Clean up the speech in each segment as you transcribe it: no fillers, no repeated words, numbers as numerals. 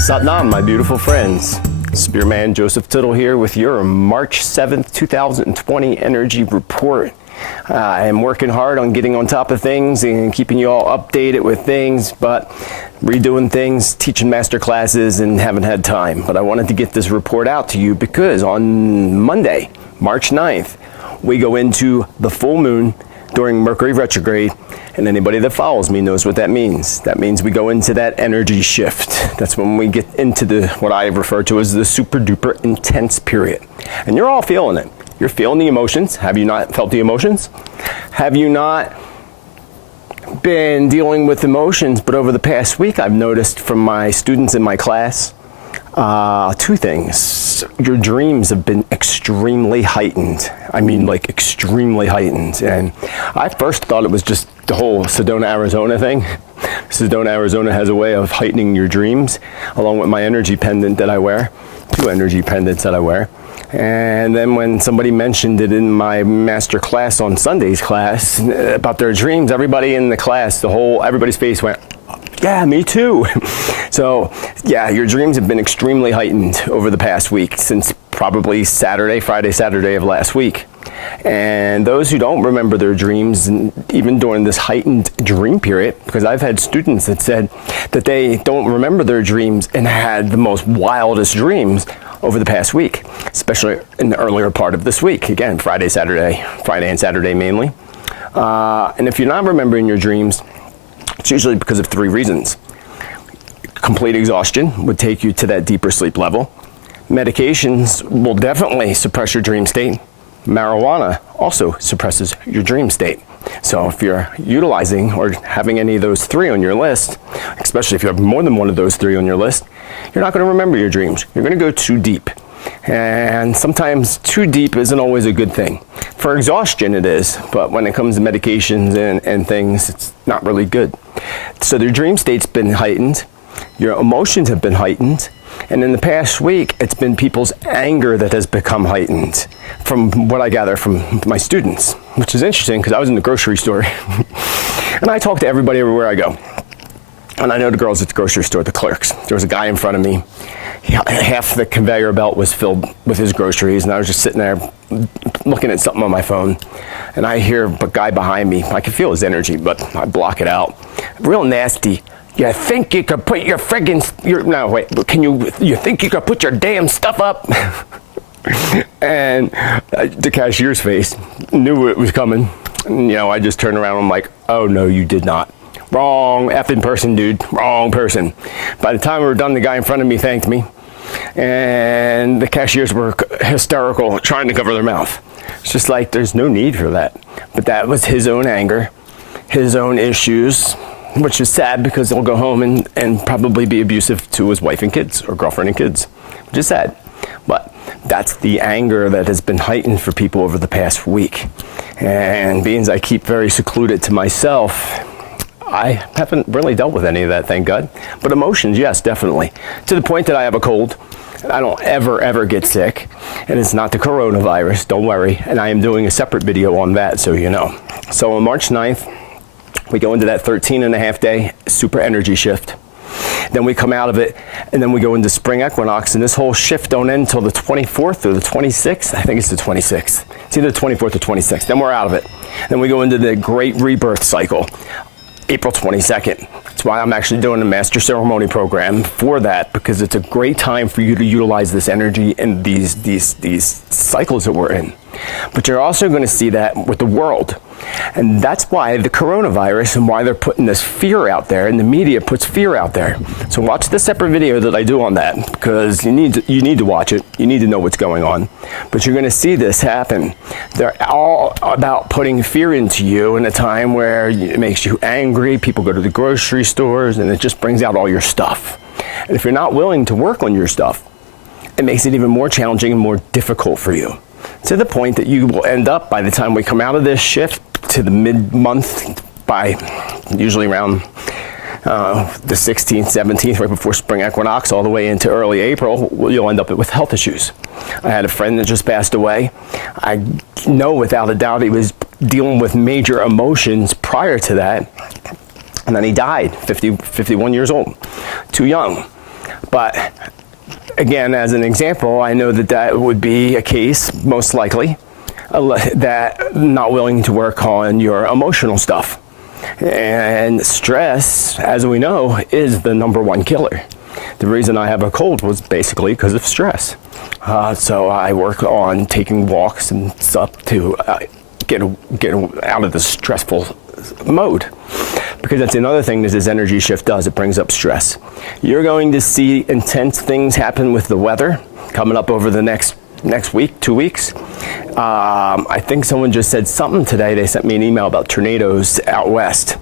Satnam, my beautiful friends. Spiritman Joseph Tittel here with your March 7th, 2020 energy report. I am working hard on getting on top of things and keeping you all updated with things, but redoing things, teaching master classes, and haven't had time. But I wanted to get this report out to you because on Monday, March 9th, we go into the full moon during Mercury retrograde, and anybody that follows me knows what that means. That means we go into that energy shift. That's when we get into what I refer to as the super duper intense period. And you're all feeling it. You're feeling the emotions. Have you not felt the emotions? Have you not been dealing with emotions? But over the past week, I've noticed from my students in my class, two things. Your dreams have been extremely heightened. I mean, like extremely heightened. And I first thought it was just the whole Sedona, Arizona thing. Sedona, Arizona has a way of heightening your dreams, along with my energy pendant that I wear, 2 energy pendants that I wear. And then when somebody mentioned it in my master class on Sunday's class about their dreams, everybody in the class, everybody's face went, yeah, me too. So, yeah, your dreams have been extremely heightened over the past week, since probably Friday, Saturday of last week. And those who don't remember their dreams, and even during this heightened dream period, because I've had students that said that they don't remember their dreams and had the most wildest dreams over the past week, especially in the earlier part of this week. Again, Friday and Saturday mainly. And if you're not remembering your dreams, it's usually because of 3 reasons. Complete exhaustion would take you to that deeper sleep level. Medications will definitely suppress your dream state. Marijuana also suppresses your dream state. So if you're utilizing or having any of those 3 on your list, especially if you have more than one of those 3 on your list, you're not going to remember your dreams. You're going to go too deep. And sometimes too deep isn't always a good thing. For exhaustion it is, but when it comes to medications and things, it's not really good. So their dream state's been heightened, your emotions have been heightened, and in the past week, it's been people's anger that has become heightened, from what I gather from my students, which is interesting because I was in the grocery store and I talk to everybody everywhere I go. And I know the girls at the grocery store, the clerks. There was a guy in front of me. Half the conveyor belt was filled with his groceries, and I was just sitting there looking at something on my phone. And I hear a guy behind me. I can feel his energy, but I block it out. Real nasty. You think you could put you think you could put your damn stuff up? And the cashier's face knew it was coming. And, I just turned around and I'm like, oh no, you did not. Wrong effing person, dude. Wrong person. By the time we were done, the guy in front of me thanked me. And the cashiers were hysterical, trying to cover their mouth. It's just like, there's no need for that. But that was his own anger, his own issues, which is sad because he'll go home and probably be abusive to his wife and kids, or girlfriend and kids, which is sad. But that's the anger that has been heightened for people over the past week. And being as I keep very secluded to myself, I haven't really dealt with any of that, thank God. But emotions, yes, definitely. To the point that I have a cold. I don't ever get sick. And it's not the coronavirus, don't worry. And I am doing a separate video on that, so you know. So on March 9th, we go into that 13.5-day super energy shift. Then we come out of it, and then we go into spring equinox, and this whole shift don't end until the 24th or the 26th. I think it's the 26th. It's either the 24th or 26th. Then we're out of it. Then we go into the great rebirth cycle. April 22nd. That's why I'm actually doing a master ceremony program for that, because it's a great time for you to utilize this energy in these cycles that we're in. But you're also going to see that with the world. And that's why the coronavirus and why they're putting this fear out there, and the media puts fear out there. So watch the separate video that I do on that, because you need to watch it. You need to know what's going on. But you're going to see this happen. They're all about putting fear into you in a time where it makes you angry. People go to the grocery stores, and it just brings out all your stuff. And if you're not willing to work on your stuff, it makes it even more challenging and more difficult for you. To the point that you will end up, by the time we come out of this shift to the mid-month, by usually around the 16th, 17th, right before spring equinox, all the way into early April, you'll end up with health issues. I had a friend that just passed away. I know without a doubt he was dealing with major emotions prior to that. And then he died, 51 years old, too young. But again, as an example, I know that that would be a case, most likely, that not willing to work on your emotional stuff. And stress, as we know, is the #1 killer. The reason I have a cold was basically because of stress. So I work on taking walks and stuff to get out of the stressful mode. Because that's another thing that this energy shift does. It brings up stress. You're going to see intense things happen with the weather coming up over the next week, 2 weeks. I think someone just said something today. They sent me an email about tornadoes out west.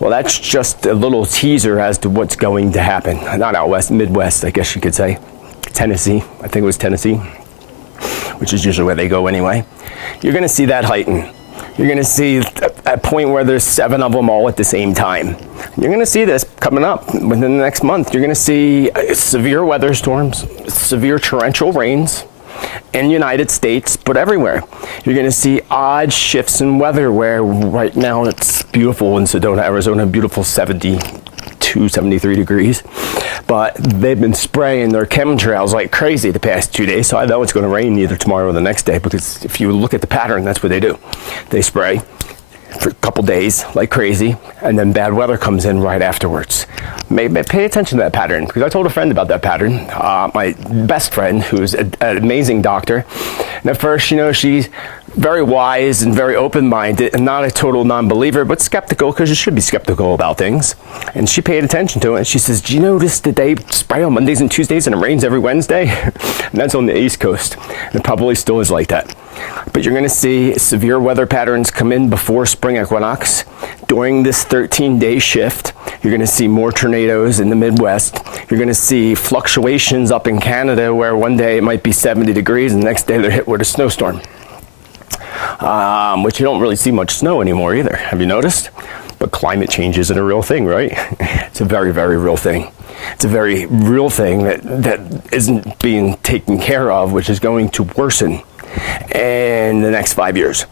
Well, that's just a little teaser as to what's going to happen. Not out west, Midwest, I guess you could say. Tennessee, I think it was Tennessee, which is usually where they go anyway. You're going to see that heighten. You're going to see a point where there's 7 of them all at the same time. You're going to see this coming up within the next month. You're going to see severe weather storms, severe torrential rains in the United States, but everywhere. You're going to see odd shifts in weather where right now it's beautiful in Sedona, Arizona, beautiful 72, 73 degrees. But they've been spraying their chemtrails like crazy the past 2 days, so I know it's going to rain either tomorrow or the next day, because if you look at the pattern, that's what they do. They spray for a couple days like crazy, and then bad weather comes in right afterwards. Pay attention to that pattern, because I told a friend about that pattern, my best friend, who's an amazing doctor. And at first, she's very wise and very open-minded and not a total non-believer, but skeptical, because you should be skeptical about things. And she paid attention to it, and she says, do you notice that they spray on Mondays and Tuesdays and it rains every Wednesday? And that's on the East Coast. And it probably still is like that. But you're going to see severe weather patterns come in before spring equinox. During this 13-day shift, you're going to see more tornadoes in the Midwest. You're going to see fluctuations up in Canada where one day it might be 70 degrees and the next day they're hit with a snowstorm. Which you don't really see much snow anymore either. Have you noticed? But climate change isn't a real thing, right? It's a very, very real thing. It's a very real thing that isn't being taken care of, which is going to worsen in the next 5 years.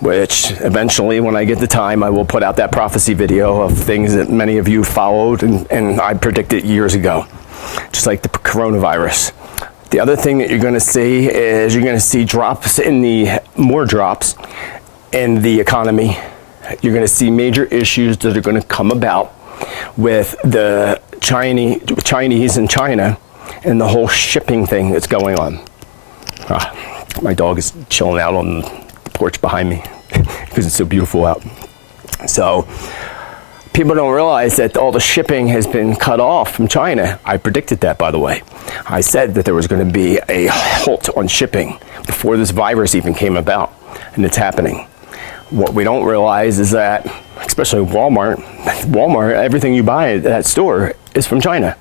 Which eventually, when I get the time, I will put out that prophecy video of things that many of you followed and I predicted years ago. Just like the coronavirus. The other thing that you're going to see is you're going to see more drops in the economy. You're going to see major issues that are going to come about with the Chinese and China and the whole shipping thing that's going on. My dog is chilling out on the porch behind me because it's so beautiful out. So people don't realize that all the shipping has been cut off from China. I predicted that, by the way. I said that there was going to be a halt on shipping before this virus even came about, and it's happening. What we don't realize is that, especially Walmart, everything you buy at that store is from China.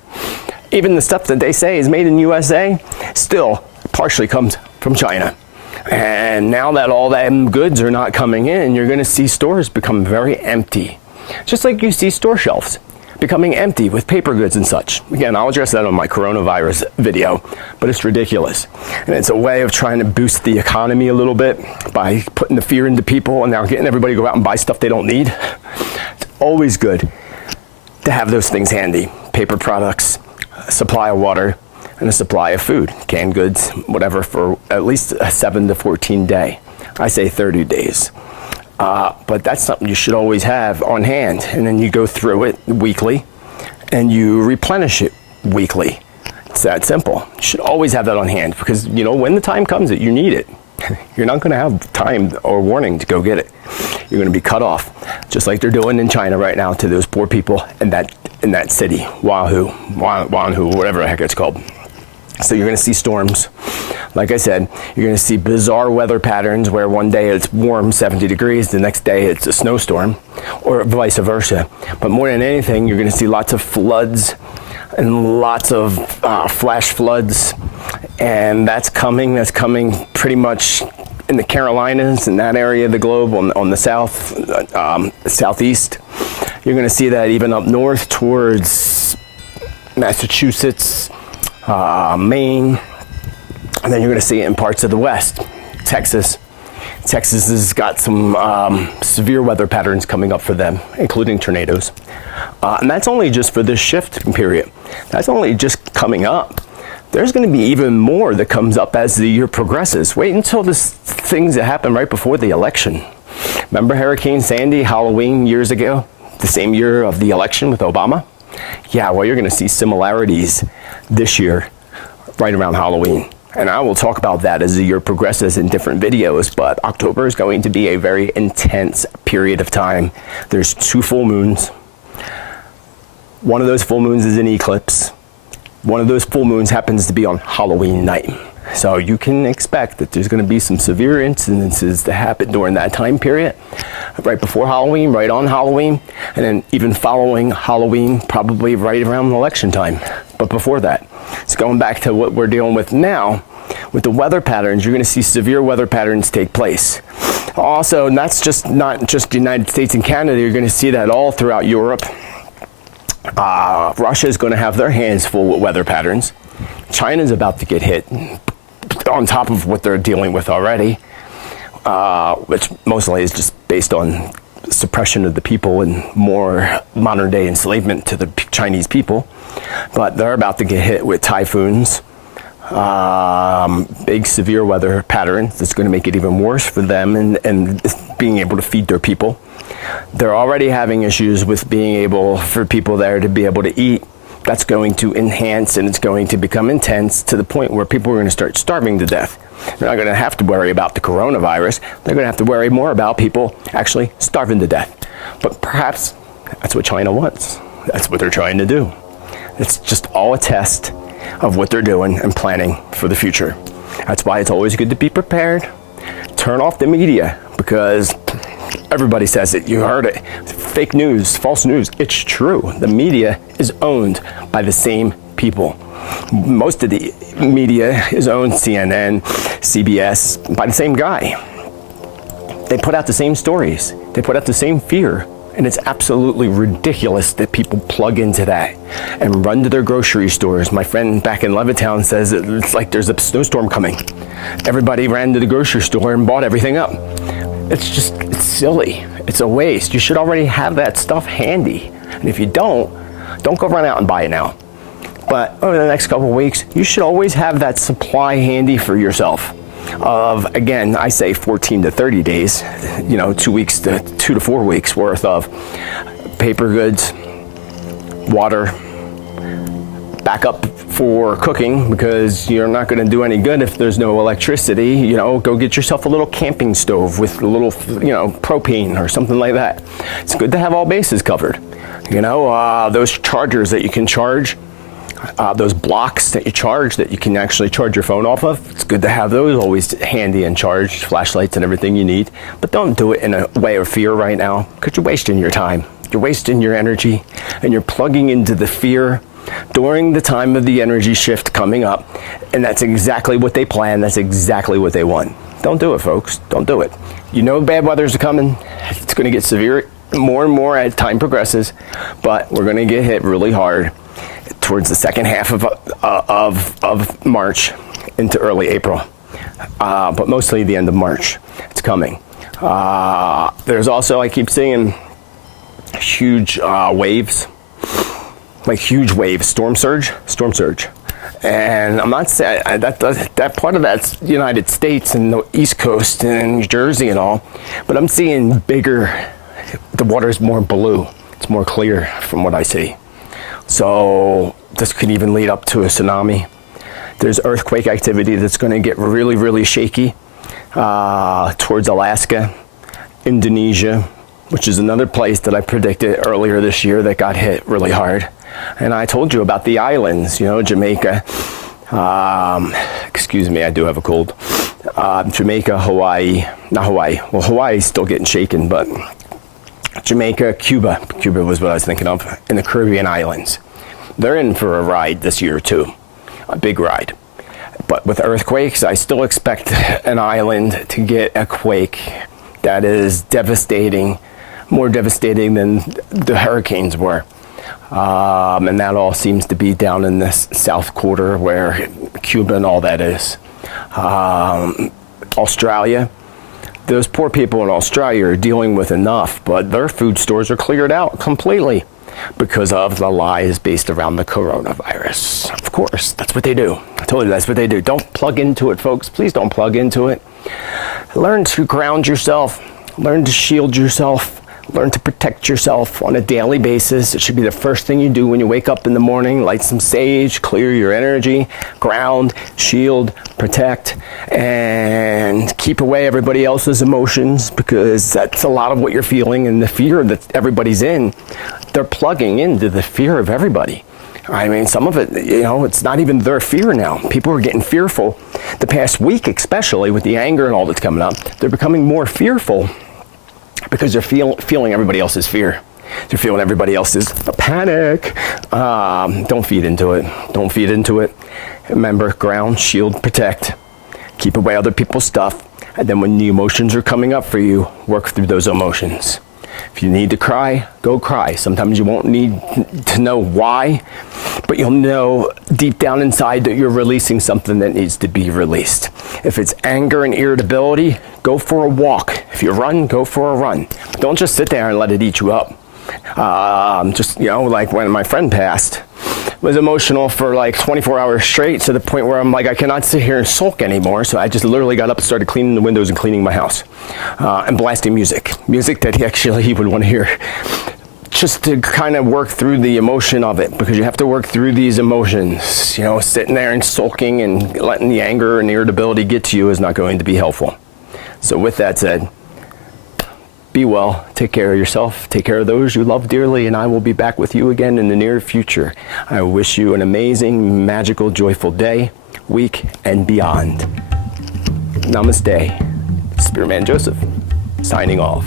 Even the stuff that they say is made in USA still partially comes from China. And now that all them goods are not coming in, you're going to see stores become very empty. Just like you see store shelves becoming empty with paper goods and such. Again, I'll address that on my coronavirus video, but it's ridiculous. And it's a way of trying to boost the economy a little bit by putting the fear into people and now getting everybody to go out and buy stuff they don't need. It's always good to have those things handy. Paper products, a supply of water, and a supply of food, canned goods, whatever, for at least a 7 to 14 day. I say 30 days. But that's something you should always have on hand. And then you go through it weekly and you replenish it weekly. It's that simple. You should always have that on hand because, when the time comes that you need it, you're not going to have time or warning to go get it. You're going to be cut off, just like they're doing in China right now to those poor people in that city, Wuhan, whatever the heck it's called. So you're going to see storms. Like I said, you're going to see bizarre weather patterns where one day it's warm, 70 degrees, the next day it's a snowstorm, or vice versa. But more than anything, you're going to see lots of floods and lots of flash floods. And that's coming pretty much in the Carolinas, in that area of the globe, on the southeast. You're going to see that even up north towards Massachusetts, Maine, and then you're going to see it in parts of the west. Texas has got some severe weather patterns coming up for them, including tornadoes. And that's only just for this shift period. That's only just coming up. There's going to be even more that comes up as the year progresses. Wait until this things that happen right before the election. Remember Hurricane Sandy, Halloween years ago? The same year of the election with Obama? Yeah, well, you're going to see similarities this year right around Halloween. And I will talk about that as the year progresses in different videos, but October is going to be a very intense period of time. There's 2 full moons. One of those full moons is an eclipse. One of those full moons happens to be on Halloween night. So you can expect that there's going to be some severe incidences that happen during that time period, right before Halloween, right on Halloween, and then even following Halloween, probably right around election time. But before that, it's going back to what we're dealing with now. With the weather patterns, you're going to see severe weather patterns take place. Also, and that's just not just the United States and Canada, you're going to see that all throughout Europe. Russia is going to have their hands full with weather patterns. China's about to get hit on top of what they're dealing with already, which mostly is just based on suppression of the people and more modern day enslavement to the Chinese people. But they're about to get hit with typhoons, big severe weather patterns that's going to make it even worse for them and being able to feed their people. They're already having issues with being able for people there to be able to eat. That's going to enhance and it's going to become intense to the point where people are going to start starving to death. They're not going to have to worry about the coronavirus. They're going to have to worry more about people actually starving to death. But perhaps that's what China wants. That's what they're trying to do. It's just all a test of what they're doing and planning for the future. That's why it's always good to be prepared. Turn off the media because everybody says it. You heard it. Fake news, false news. It's true. The media is owned by the same people. Most of the media is owned, CNN, CBS, by the same guy. They put out the same stories. They put out the same fear. And it's absolutely ridiculous that people plug into that and run to their grocery stores. My friend back in Levittown says it's like there's a snowstorm coming. Everybody ran to the grocery store and bought everything up. It's silly. It's a waste. You should already have that stuff handy. And if you don't go run out and buy it now. But over the next couple of weeks, you should always have that supply handy for yourself. Of, again, I say 14 to 30 days, 2 to 4 weeks worth of paper goods, water, backup for cooking, because you're not going to do any good if there's no electricity. Go get yourself a little camping stove with a little, propane or something like that. It's good to have all bases covered. Those chargers that you can charge, those blocks that you charge that you can actually charge your phone off of, it's good to have those always handy and charged, flashlights and everything you need. But don't do it in a way of fear right now, because you're wasting your time. You're wasting your energy, and you're plugging into the fear during the time of the energy shift coming up. And that's exactly what they plan. That's exactly what they want. Don't do it, folks. Don't do it. Bad weather's coming. It's going to get severe more and more as time progresses, but we're going to get hit really hard towards the second half of March into early April, but mostly the end of March. It's coming. There's also, I keep seeing huge waves, like huge waves, storm surge. And I'm not saying that part of that's the United States and the East Coast and New Jersey and all, but I'm seeing bigger. The water's more blue. It's more clear from what I see. So this could even lead up to a tsunami. There's earthquake activity that's going to get really, really shaky towards Alaska, Indonesia, which is another place that I predicted earlier this year that got hit really hard. And I told you about the islands, Jamaica. Excuse me, I do have a cold. Jamaica, Hawaii, not Hawaii. Well, Hawaii's still getting shaken, but Jamaica, Cuba was what I was thinking of, and the Caribbean islands. They're in for a ride this year too, a big ride. But with earthquakes, I still expect an island to get a quake that is devastating, more devastating than the hurricanes were. And that all seems to be down in this south quarter where Cuba and all that is. Australia. Those poor people in Australia are dealing with enough, but their food stores are cleared out completely. because of the lies based around the coronavirus. Of course, that's what they do. I told you that's what they do. Don't plug into it, folks. Please don't plug into it. Learn to ground yourself. Learn to shield yourself. Learn to protect yourself on a daily basis. It should be the first thing you do when you wake up in the morning. Light some sage, clear your energy, ground, shield, protect, and keep away everybody else's emotions, because that's a lot of what you're feeling, and the fear that everybody's in. They're plugging into the fear of everybody. I mean, some of it, it's not even their fear now. People are getting fearful. The past week, especially with the anger and all that's coming up, they're becoming more fearful because they're feeling everybody else's fear. They're feeling everybody else's panic. Don't feed into it. Don't feed into it. Remember, ground, shield, protect. Keep away other people's stuff. And then when the emotions are coming up for you, work through those emotions. If you need to cry, go cry. Sometimes you won't need to know why, but you'll know deep down inside that you're releasing something that needs to be released. If it's anger and irritability, go for a walk. If you run, go for a run. Don't just sit there and let it eat you up. Like when my friend passed, was emotional for like 24 hours straight, to the point where I'm like, I cannot sit here and sulk anymore. So I just literally got up and started cleaning the windows and cleaning my house, and blasting music that he would want to hear, just to kind of work through the emotion of it, because you have to work through these emotions. Sitting there and sulking and letting the anger and irritability get to you is not going to be helpful. So with that said, be well, take care of yourself, take care of those you love dearly, and I will be back with you again in the near future. I wish you an amazing, magical, joyful day, week, and beyond. Namaste. Spiritman Joseph, signing off.